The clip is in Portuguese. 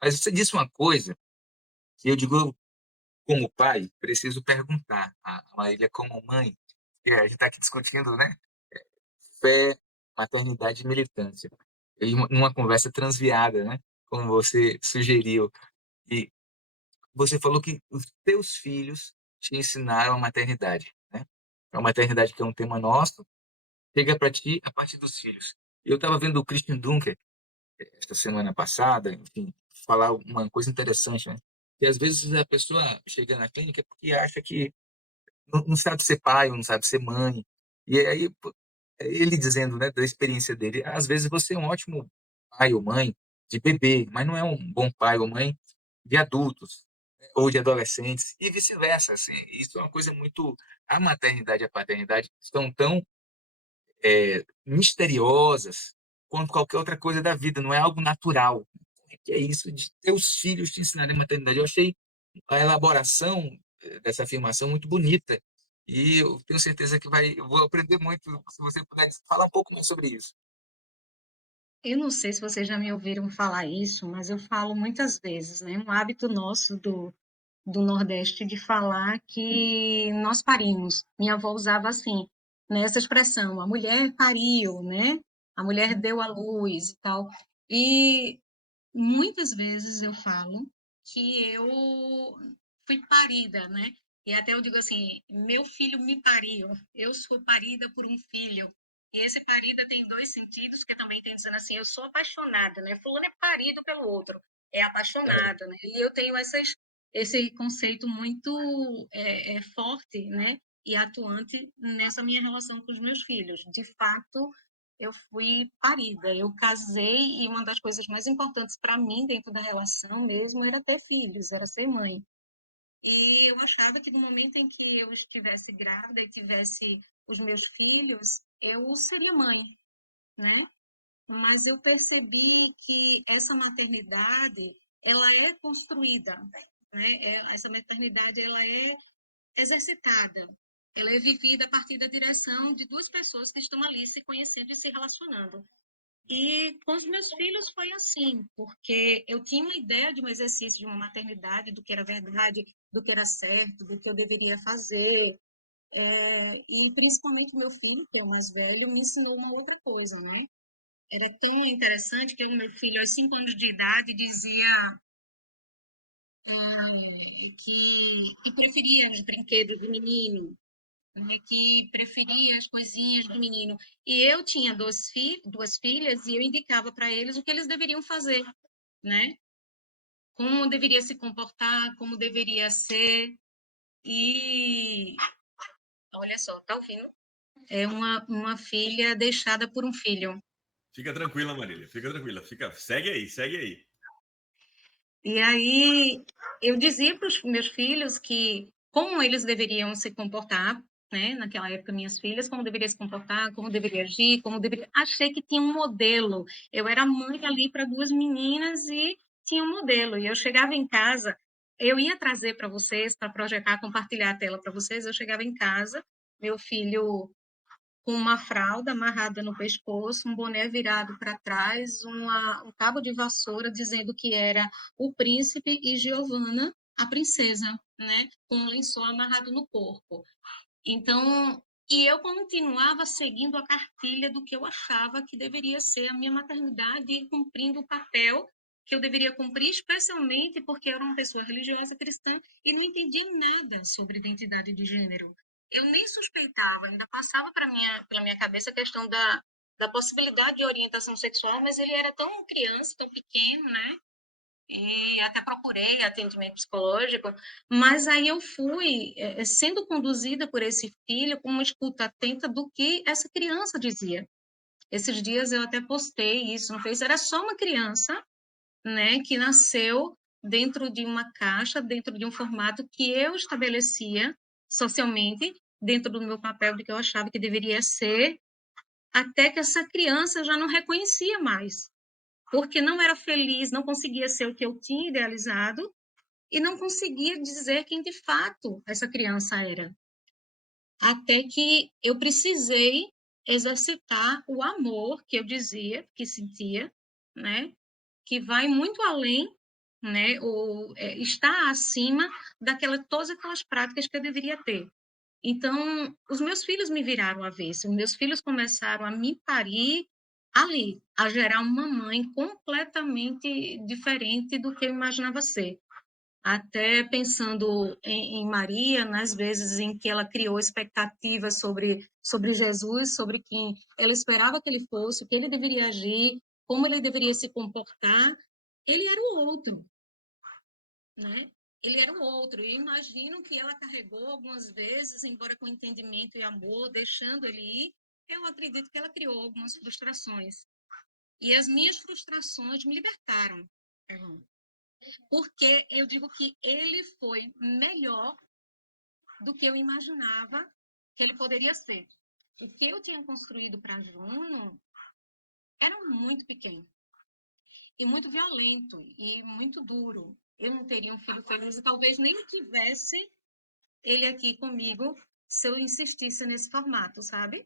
Mas você disse uma coisa que eu digo, como pai, preciso perguntar a Marília como mãe, que a gente está aqui discutindo, né? Fé, maternidade e militância. E numa conversa transviada, né? Como você sugeriu. E você falou que os teus filhos te ensinaram a maternidade, né? A maternidade que é um tema nosso, chega para ti a partir dos filhos. Eu estava vendo o Christian Dunker esta semana passada, enfim, falar uma coisa interessante, né? Que às vezes a pessoa chega na clínica porque acha que não sabe ser pai ou não sabe ser mãe. E aí, pô, ele dizendo, né, da experiência dele, às vezes você é um ótimo pai ou mãe de bebê, mas não é um bom pai ou mãe de adultos, né, ou de adolescentes, e vice-versa, assim. Isso é uma coisa muito... A maternidade e a paternidade estão tão misteriosas quanto qualquer outra coisa da vida, não é algo natural. Que é isso de teus filhos te ensinarem a maternidade? Eu achei a elaboração dessa afirmação muito bonita. E eu tenho certeza que eu vou aprender muito se você puder falar um pouco mais sobre isso. Eu não sei se vocês já me ouviram falar isso, mas eu falo muitas vezes, né? Um hábito nosso do Nordeste de falar que nós parimos. Minha avó usava assim, né, essa expressão, a mulher pariu, né? A mulher deu à luz e tal. E muitas vezes eu falo que eu fui parida, né? E até eu digo assim, meu filho me pariu, eu fui parida por um filho. E esse parida tem dois sentidos, que também tem dizendo assim, eu sou apaixonada, né? Fulano é parido pelo outro, é apaixonado, né? E eu tenho esse conceito muito forte, né? E atuante nessa minha relação com os meus filhos. De fato, eu fui parida, eu casei e uma das coisas mais importantes para mim dentro da relação mesmo era ter filhos, era ser mãe. E eu achava que no momento em que eu estivesse grávida e tivesse os meus filhos, eu seria mãe, né? Mas eu percebi que essa maternidade, ela é construída, né? Essa maternidade, ela é exercitada. Ela é vivida a partir da direção de duas pessoas que estão ali se conhecendo e se relacionando. E com os meus filhos foi assim, porque eu tinha uma ideia de um exercício de uma maternidade, do que era verdade, do que era certo, do que eu deveria fazer. E principalmente o meu filho, que é o mais velho, me ensinou uma outra coisa, né? Era tão interessante que o meu filho, aos 5 anos de idade, dizia que preferia os brinquedos do menino, né, que preferia as coisinhas do menino. E eu tinha duas filhas e eu indicava para eles o que eles deveriam fazer, né? Como deveria se comportar, como deveria ser. E olha só, tá ouvindo? É uma filha deixada por um filho. Fica tranquila, Marília. Fica tranquila. Segue aí, segue aí. E aí eu dizia para os meus filhos que como eles deveriam se comportar, né? Naquela época, minhas filhas, como deveria se comportar, como deveria agir, como deveria. Achei que tinha um modelo. Eu era mãe ali para duas meninas e tinha um modelo. E eu chegava em casa, eu ia trazer para vocês, para projetar, compartilhar a tela para vocês. Eu chegava em casa, meu filho com uma fralda amarrada no pescoço, um boné virado para trás, um cabo de vassoura dizendo que era o príncipe e Giovanna, a princesa, né? Com um lençol amarrado no corpo. Então, e eu continuava seguindo a cartilha do que eu achava que deveria ser a minha maternidade e cumprindo o papel que eu deveria cumprir, especialmente porque eu era uma pessoa religiosa cristã e não entendia nada sobre identidade de gênero. Eu nem suspeitava, ainda passava pela minha cabeça a questão da possibilidade de orientação sexual, mas ele era tão criança, tão pequeno, né? E até procurei atendimento psicológico, mas aí eu fui sendo conduzida por esse filho com uma escuta atenta do que essa criança dizia. Esses dias eu até postei isso no Facebook, era só uma criança, né, que nasceu dentro de uma caixa, dentro de um formato que eu estabelecia socialmente, dentro do meu papel de que eu achava que deveria ser, até que essa criança já não reconhecia mais, porque não era feliz, não conseguia ser o que eu tinha idealizado e não conseguia dizer quem de fato essa criança era. Até que eu precisei exercitar o amor que eu dizia, que sentia, né? Que vai muito além né? Ou está acima todas aquelas práticas que eu deveria ter. Então, os meus filhos me viraram avesso, os meus filhos começaram a me parir ali, a gerar uma mãe completamente diferente do que eu imaginava ser. Até pensando em Maria, nas vezes em que ela criou expectativas sobre Jesus, sobre quem ela esperava que ele fosse, o que ele deveria agir, como ele deveria se comportar, ele era o outro, né? Ele era o outro. Eu imagino que ela carregou algumas vezes, embora com entendimento e amor, deixando ele ir. Eu acredito que ela criou algumas frustrações. E as minhas frustrações me libertaram, irmão. Porque eu digo que ele foi melhor do que eu imaginava que ele poderia ser. O que eu tinha construído para Juno era muito pequeno e muito violento e muito duro. Eu não teria um filho feliz e talvez nem tivesse ele aqui comigo se eu insistisse nesse formato, sabe?